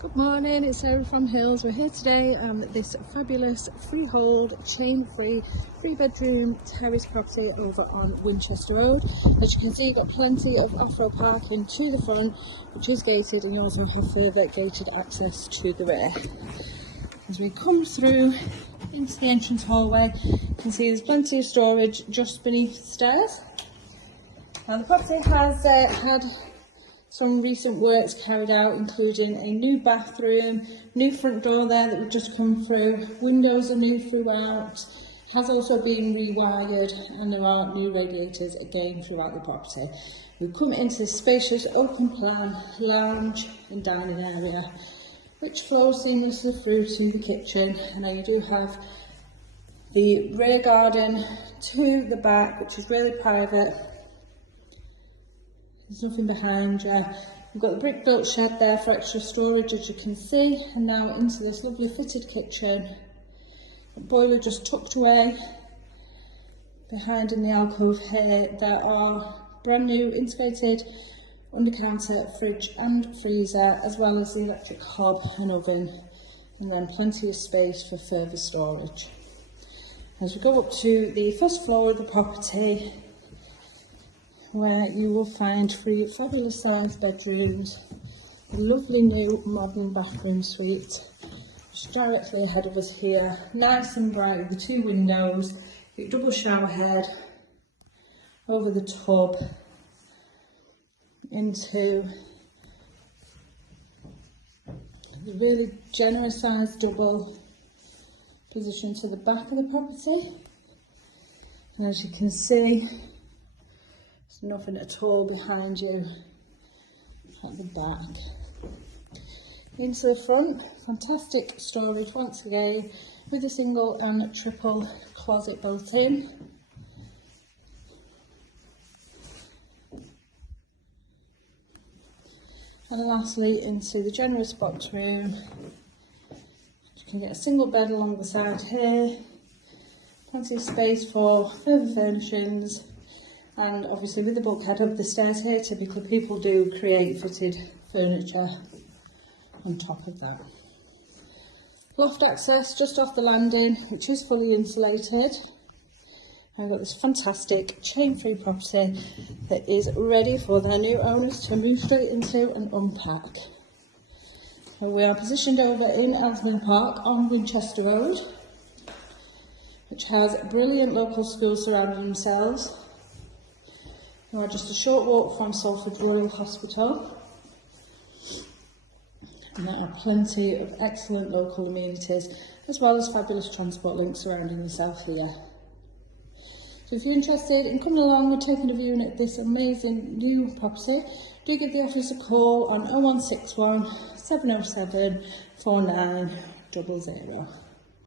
Good morning, it's Sarah from Hills. We're here today at this fabulous freehold, chain-free, 3-bedroom terrace property over on Winchester Road. As you can see, you've got plenty of off-road parking to the front, which is gated, and you also have further gated access to the rear. As we come through into the entrance hallway, you can see there's plenty of storage just beneath the stairs. Now the property has had some recent works carried out, including a new bathroom, new front door there that we've just come through, windows are new throughout, has also been rewired, and there are new radiators again throughout the property. We've come into this spacious open plan lounge and dining area, which flows seamlessly through to the kitchen, and now you do have the rear garden to the back, which is really private. There's nothing behind you. We've got the brick built shed there for extra storage, as you can see, and now into this lovely fitted kitchen. The boiler just tucked away. Behind in the alcove here there are brand new integrated under counter fridge and freezer, as well as the electric hob and oven, and then plenty of space for further storage. As we go up to the first floor of the property, where you will find 3 fabulous sized bedrooms, a lovely new modern bathroom suite, just directly ahead of us here, nice and bright with the 2 windows, your double shower head over the tub into the really generous sized double position to the back of the property. And as you can see, there's nothing at all behind you at the back. Into the front, fantastic storage once again, with a single and triple closet built in. And lastly, into the generous box room. You can get a single bed along the side here, plenty of space for further furnishings. And obviously with the bulkhead up the stairs here, typically people do create fitted furniture on top of that. Loft access just off the landing, which is fully insulated. I've got this fantastic chain-free property that is ready for their new owners to move straight into and unpack. So we are positioned over in Ellesmere Park on Winchester Road, which has brilliant local schools surrounding themselves. We are just a short walk from Salford Royal Hospital, and there are plenty of excellent local amenities, as well as fabulous transport links surrounding yourself here. So if you're interested in coming along and taking a viewing at this amazing new property, do give the office a call on 0161 707 4900.